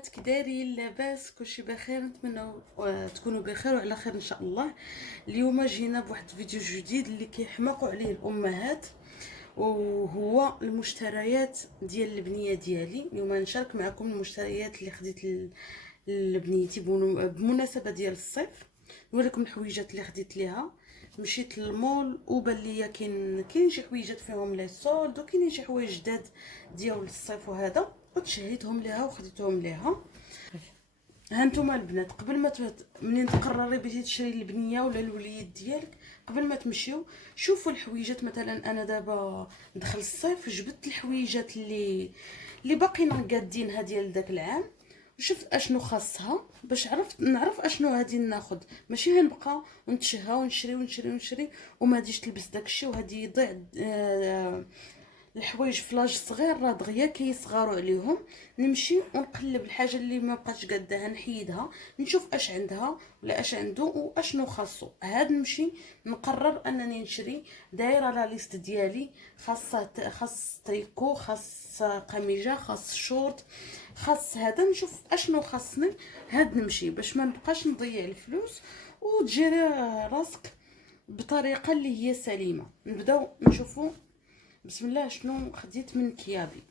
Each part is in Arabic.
البنات، كي دايرين؟ لاباس؟ كلشي بخير؟ نتمنى تكونوا بخير وعلى خير ان شاء الله. اليوم جينا بواحد الفيديو جديد اللي كيحماقوا عليه الامهات، وهو المشتريات ديال البنيه ديالي. اليوم نشارك معكم المشتريات اللي خديت لبنيتي بمناسبه ديال الصيف. نوريكم الحويجات اللي خديت ليها. مشيت للمول وبان ليا كاين شي حويجات فيهم لي سولد، وكاينين شي حوايج جداد ديال الصيف وهذا، وتشهيتهم ليها وخديتهم ليها. ها نتوما البنات، قبل ما منين تقرري بغيتي تشري البنيه ولا الوليد ديالك، قبل ما تمشيو شوفوا الحويجات. مثلا انا دابا دخل الصيف، جبت الحويجات اللي باقيين قادينها ديال داك العام، وشفت اشنو خاصها باش نعرف اشنو غادي ناخذ. ماشي غنبقى ونتشهى ونشري ونشري ونشري وما غاديش تلبس داكشي وهادي يضيع الحوايج فلاج صغير، راه دغيا كيصغروا عليهم. نمشي ونقلب الحاجه اللي ما بقاتش قادها نحيدها، نشوف اش عندها ولا اش عنده واشنو خاصو. هاد نمشي نقرر انني نشري. دايره لا ليست ديالي، خاص تريكو، خاص قميجه، خاص شورت، خاص هذا. نشوف اشنو خاصني، هاد نمشي باش ما نبقاش نضيع الفلوس وتجيري راسك بطريقه اللي هي سليمه. نبداو نشوفوا بسم الله شنو خديت من كيابي.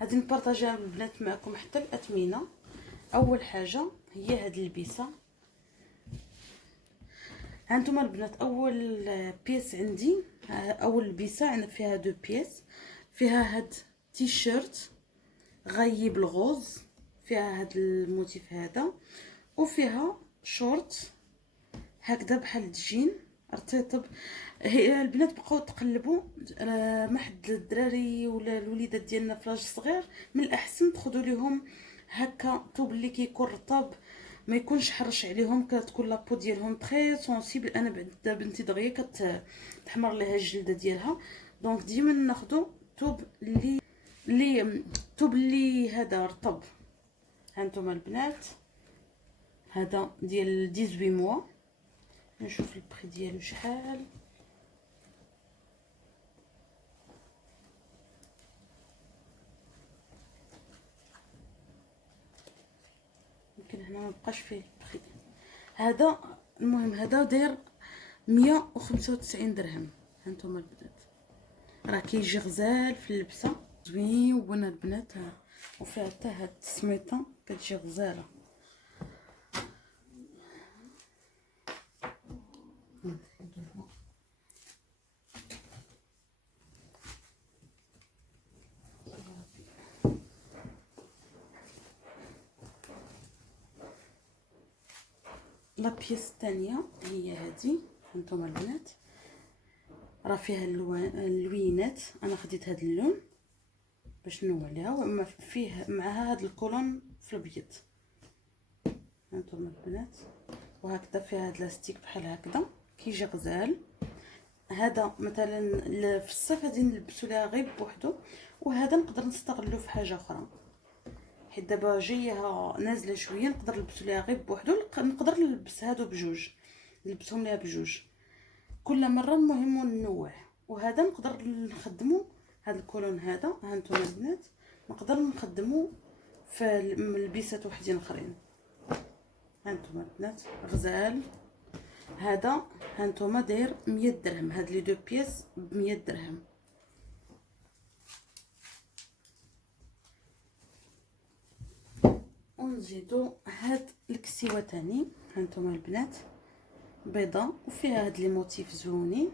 غادي نبارطاجيها البنات معكم حتى الاثمنه. اول حاجه هي هاد البيسه. هانتوما البنات، اول بيس عندي، اول بيسه عندنا فيها دو بيس. فيها هاد تيشيرت غايي بالغوز، فيها هاد الموتيف هذا، وفيها شورت هكذا بحال الجين رطيطب. هي البنات بقاو تقلبوا، ما حد الدراري ولا الوليدات ديالنا فلاج صغير من الاحسن تاخذوا لهم هكا طوب اللي كيكون رطب، ما يكونش حرش عليهم، كتكون لابو ديالهم تري سونسيبل. انا بعدا بنتي دغيا كتحمر ليها الجلده ديالها، دونك ديما ناخذوا طوب اللي طوب اللي هذا رطب. هانتوما البنات، هذا ديال 18 موا. نشوف البري ديالو شحال. يمكن هنا ما بقاش فيه البري. هذا المهم هذا داير 195 درهم. هانتوما البنات، راه كيجي غزال في اللبسه، زوين البنات. وفيها حتى هاد السميطه كتجي غزاله. لا بيس الثانيه هي هذه. هانتوما البنات، راه فيها اللوينات. انا خديت هذا اللون باش ننوع ليها، واما فيه معها هذا الكولون في الابيض. هانتوما البنات، وهكذا فيها هذا لاستيك بحال هكذا كيجي غزال. هذا مثلا في الصيف غادي نلبسو ليها غير بوحدو، وهذا نقدر نستغلو في حاجه اخرى، حيت دابا جايه نازله شويه، نقدر نلبسو ليها غير بوحدو. نقدر نلبس هادو بجوج، نلبسهم ليها بجوج كل مره. المهم ننوع. وهذا نقدر نخدمو هذا الكولون هذا. هانتوما البنات، نقدر نخدمو في ملبسات وحدين اخرين. هانتوما البنات غزال. هذا هانتوما داير 100 درهم. هاد لي دو بياس ب 100 درهم. ونزيدو هاد الكسيوه تاني. هانتوما البنات بيضه، وفيها هاد لي موتيف زوينين.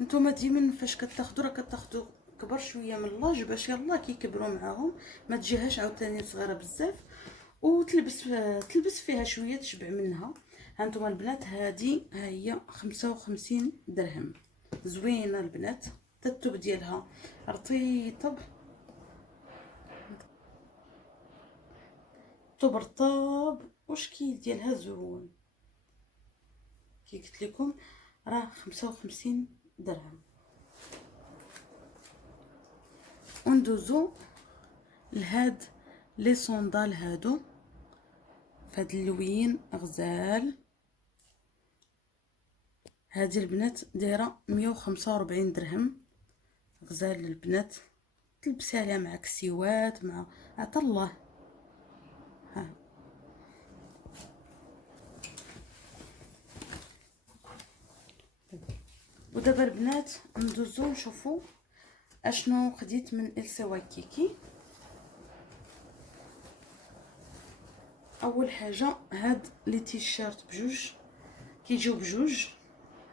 نتوما ديما فاش كتاخدو راه كتاخدو كبر شويه من لاج باش يلا كيكبروا معاهم، ما تجيهاش عاوتاني صغيره بزاف تلبس فيها شويه تشبع منها. هانتوما البنات، هادي ها هي 55 درهم. زوينه البنات، حتى الثوب ديالها رطيطب، الثوب رطاب وشكيل ديالها زوين. كي قلت لكم راه 55 درهم. وندوزو لهاد لي صوندال هادو فهاد اللوين غزال. هادي البنات دايره 145 درهم. غزال البنات، تلبسي عليها مع كسيوات مع عطا الله. ها ودابا البنات ندوزو نشوفو اشنو خديت من إلسا وايكيكي. اول حاجه هاد لي تيشيرت بجوج، كيجيو بجوج،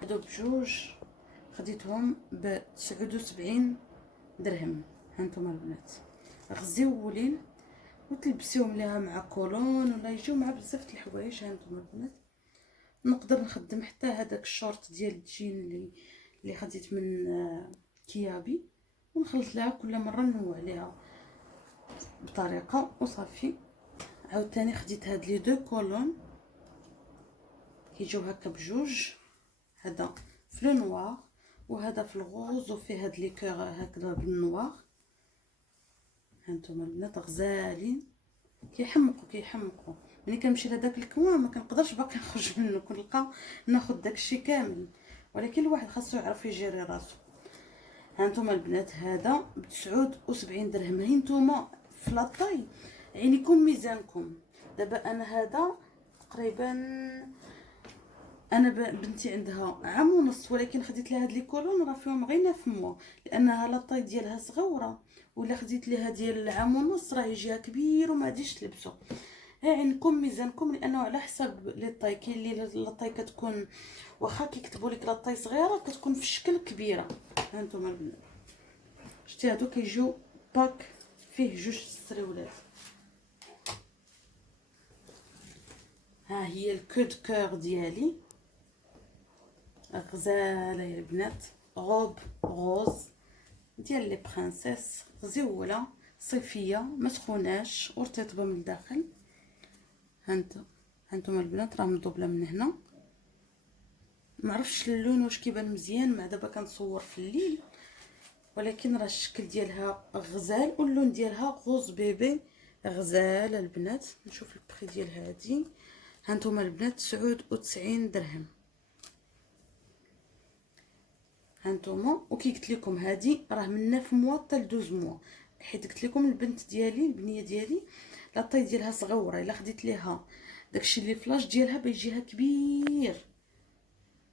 هادو بجوج خديتهم ب 79 درهم. هانتوما البنات غزيولين وتلبسيهم ليها مع كولون ولا يجيو مع بزاف د الحوايج. هانتوما البنات نقدر نخدم حتى هذاك الشورت ديال الجين اللي خديت من كيابي، ونخلط لها كل مره نوع عليها بطريقه وصافي. عاوتاني خديت هاد لي دو كولون كيجيو هكا بجوج، هذا في لو نوار وهذا في الغوز وفيه هاد لي كور هكذا بالنوار. هانتوما البنات غزالين كيحمقوا ملي كنمشي لهداك الكوان ما كنقدرش باقي نخرج منه، كنلقى ناخذ داكشي كامل، ولكن الواحد خاصو يعرف يجيري راسو. هانتوما البنات هذا ب 79 درهم. هي نتوما في لاطاي عينيكم ميزانكم. دابا انا هذا تقريبا انا بنتي عندها عام ونص، ولكن خديت لها هاد لي كولون راه فيهم غير 9 موا، لانها لاطاي ديالها صغيره، ولا خديت ليها ديال العام ونص راه يجيها كبير وما غاديش تلبسو. ها عينكم ميزانكم، لانه على حسب لي طاي. كاين اللي لاطاي كتكون واخا كيكتبوا لك لاطاي صغيره كتكون في الشكل كبيره. هانتوما البنات شتي هادو كيجيو باك فيه جوج سريولات. ها هي الكود كور ديالي غزاله يا البنات، غوب غوز ديال لي برانسيس، زوينه صيفيه ما سخوناش ورطيبه من الداخل. هانتوما البنات راه مضوبله من هنا، ما عرفتش اللون واش كيبان مزيان مع دابا كنصور في الليل، ولكن راه الشكل ديالها غزال واللون ديالها غوز بيبي غزال البنات. نشوف البري ديال هادي. هانتوما البنات 99 درهم. هانتوما وكي قلت لكم هادي راه من 9 موا حتى ل 12 موا، حيت قلت لكم البنت ديالي البنيه ديالي لاطاي ديالها صغيره، الا خديت ليها داكشي اللي فلاش ديالها بيجيها كبير.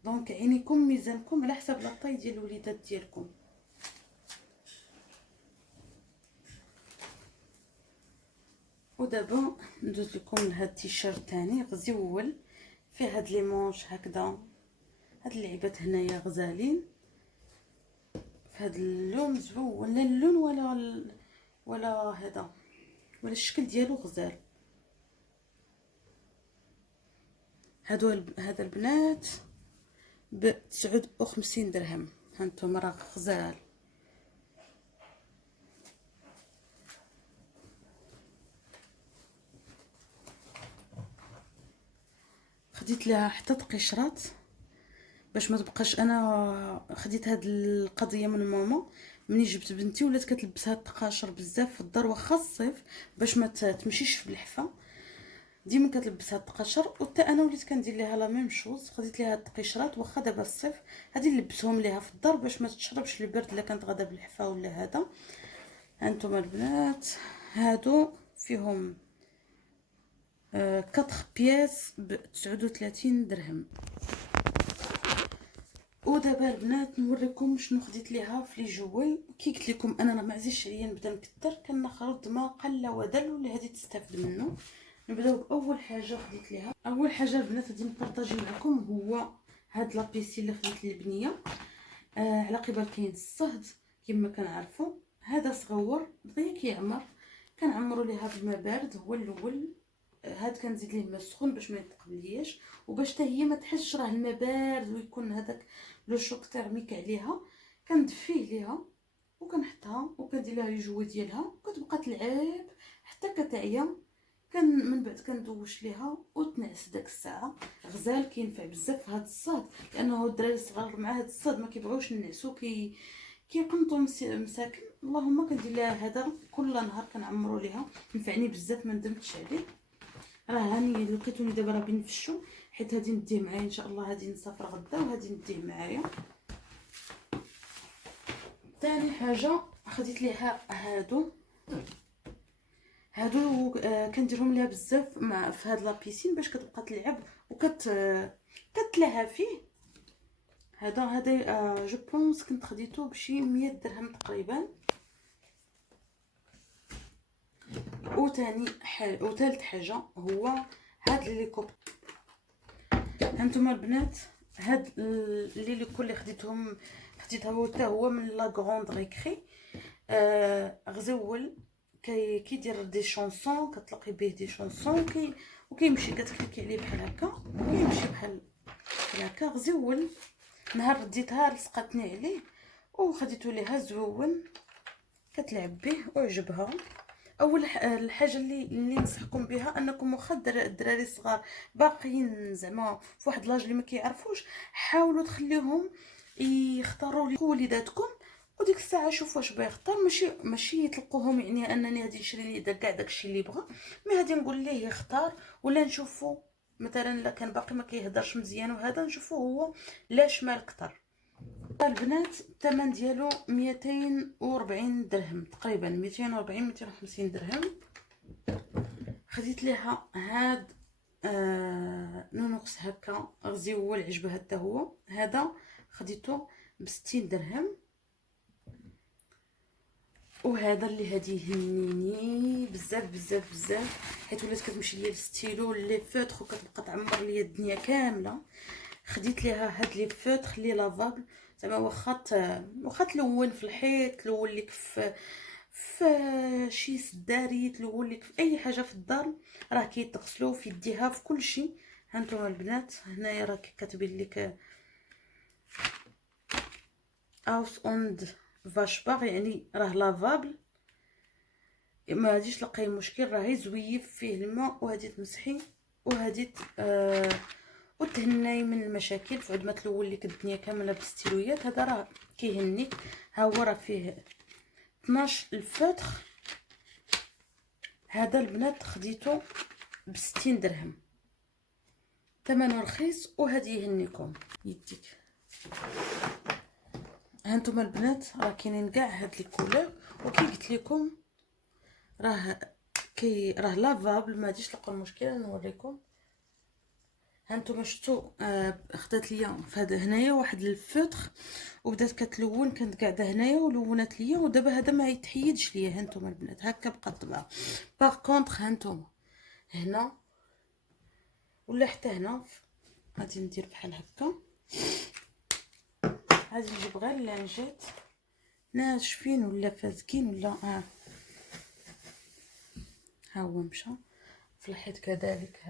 دونك عينيكم ميزانكم على حسب لاطاي ديال الوليدات ديالكم. ودابا ندوز لكم لهاد التيشيرت تاني غزيول فيه هاد لي مونش هكذا، هاد اللعيبات هنايا غزالين في هاد اللون زوين، لا اللون ولا هذا ولا الشكل ديالو غزال. هذا البنات ب 59 درهم. هانتوما راه غزال. خديت لها حتى تقشرات باش ما تبقاش. انا خديت هاد القضيه من ماما، مني جبت بنتي ولات كتلبس هاد التقاشر بزاف في الدار واخا الصيف باش ما تمشيش في الحفه، ديما كتلبس هاد التقاشر. وحتى انا وليت كندير ليها لا ميم شوز، خديت ليها هاد التقشرات واخا دابا الصيف غادي نلبسهم ليها في الدار باش ما تشربش البرد الا كانت غادا بالحفه ولا هذا. هانتوما البنات هادو فيهم 4 بياس ب 39 درهم. ودابا البنات نوريكم شنو خديت ليها في لي جوي. كي قلت لكم انا راه ما عزيزش عليا نبدا نكثر، كنخرط ما قل ودل واللي غادي تستافد منه. نبداو باول حاجه خديت ليها. اول حاجه البنات غادي نبارطاجي معكم هو هاد لابيسي اللي خديت للبنيه. على قبل كاين الصهد كما كنعرفوا، هذا صغور دغيا كيعمر، كنعمروا ليها بالماء بارد هو الاول. هاد كنزيد ليه الماء سخون باش ما يتقبلياش وباش حتى هي ما تحسش راه الماء بارد ويكون هذاك لو شوك تيرميك عليها. كندفيه ليها وكنحطها وكندير لها لي جوي ديالها وكتبقى تلعب حتى كتعيا. من بعد كندوش ليها وتنعس داك الساعه. غزال كينفع بزاف في هاد الصهد، لانه الدراري الصغار مع هاد الصهد ما كيبغيوش ينعسوا كيقنطوا مساكن. اللهم كندير لها هذا كل نهار كنعمروا ليها، نفعني بزاف ما ندمتش عليه. راه هاني لقيتوني دابا راه بنفشو، حيت هادي نديه معايا ان شاء الله. هادي نسافر غدا وهادي نديه معايا. ثاني حاجه خديت ليها هادو كنديرهم ليها بزاف مع في هاد لابيسين باش كتبقى تلعب كتلهى فيه. هذا جو بونس كنت خديته بشي 100 درهم تقريبا. وثالث حاجه هو هاد الهليكوبتر. هانتوما البنات هاد الهليكوبتر اللي خديتها هو من لا غروند ريكري. غزول كيدير دي شونسون، كتلقي به دي شونسون وكيمشي كتكليكي عليه بحال هكا وكيمشي بحال هكا. غزول نهار ديتها لصقتني عليه وخديته ليها زوون كتلعب به وعجبها. اول الحاجه اللي ننصحكم بها انكم واخا الدراري الصغار باقيين زعما فواحد لاج اللي ما كيعرفوش، حاولوا تخليهم يختاروا لكم وليداتكم، وديك الساعه شوفوا واش بغا يختار. ماشي يطلقوهم يعني انني غادي نشري ليه كاع داكشي اللي بغا، مي غادي نقول ليه يختار. ولا نشوفوا مثلا لا كان باقي ما كيهضرش مزيان وهذا نشوفوا هو لاش مال اكثر. البنات الثمن ديالو 240 درهم تقريبا، 240 250 درهم. خديت ليها هاد نونوكس هكا غزيول عجبها حتى هو. هذا خديته ب60 درهم. وهذا اللي هادي يهنيني بزاف بزاف بزاف، حيت ولات كتمشي ليا الستيلو لي فوتر وكتبقى تعمر ليا الدنيا كامله. خديت ليها هاد لي فوتر لي لافابل، زعما واخا تلون في الحيط، تلون لك في شي سداري، تلون لك في اي حاجه في الدار، راه كيتغسلوا في يديها في كل شيء. هانتوما البنات هنايا راه كاتبين لك اوس اوند فاشباغ، يعني راه لافابل، ما غاديش تلقاي مشكل، راه زويف فيه الماء وهادي تمسحي وهادي وتهناي من المشاكل. فعد ما تلول لك الدنيا كامله بالستيلويات، هذا راه كيهنيك. ها هو راه فيه 12 الفوتر. هذا البنات خديته ب60 درهم، ثمنه رخيص وهذه يهنيكم يديك. هانتوما البنات راه كاينين كاع هاد لي كولور، وكي قلت لكم راه لافابل، ما غاديش تلقاو المشكل. نوريكم. هانتوما شفتوا خدات ليا في هذا هنايا واحد الفوتر وبدات كتلون، كانت قاعده هنايا ولونات ليا، ودابا هذا ما يتحيدش ليا. هانتوما البنات هكا بقى الطبعه. باغ كونطخ هانتوما هنا ولا حتى هنا غادي ندير بحال هكا، غادي نجيب غير اللانجات ناشفين ولا فازكين ولا ها هو مشى في الحيط كذلك.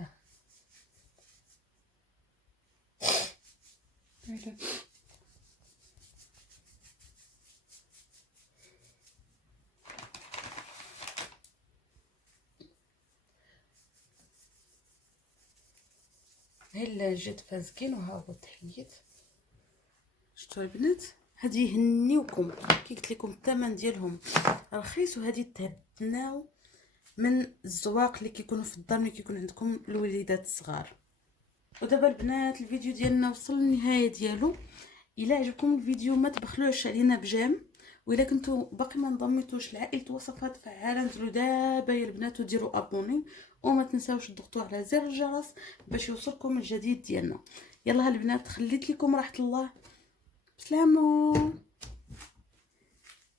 هلا جات فازكين وها هو تحيت. شفتوا البنات هادي يهنيوكم، كي قلت لكم الثمن ديالهم رخيص، وهادي تهناو من الزواق اللي كيكونوا في الدار ملي كيكون عندكم الوليدات الصغار. ودابا البنات الفيديو ديالنا وصل للنهايه ديالو. الا عجبكم الفيديو ما تبخلوش علينا بجيم، واذا كنتو باقي ما انضميتوش لعائله وصفات فعاله نزلوا دابا يا البنات وديروا ابوني، وما تنساوش تضغطوا على زر الجرس باش يوصلكم الجديد ديالنا. يلا البنات خليت لكم راحه الله، بسلامه.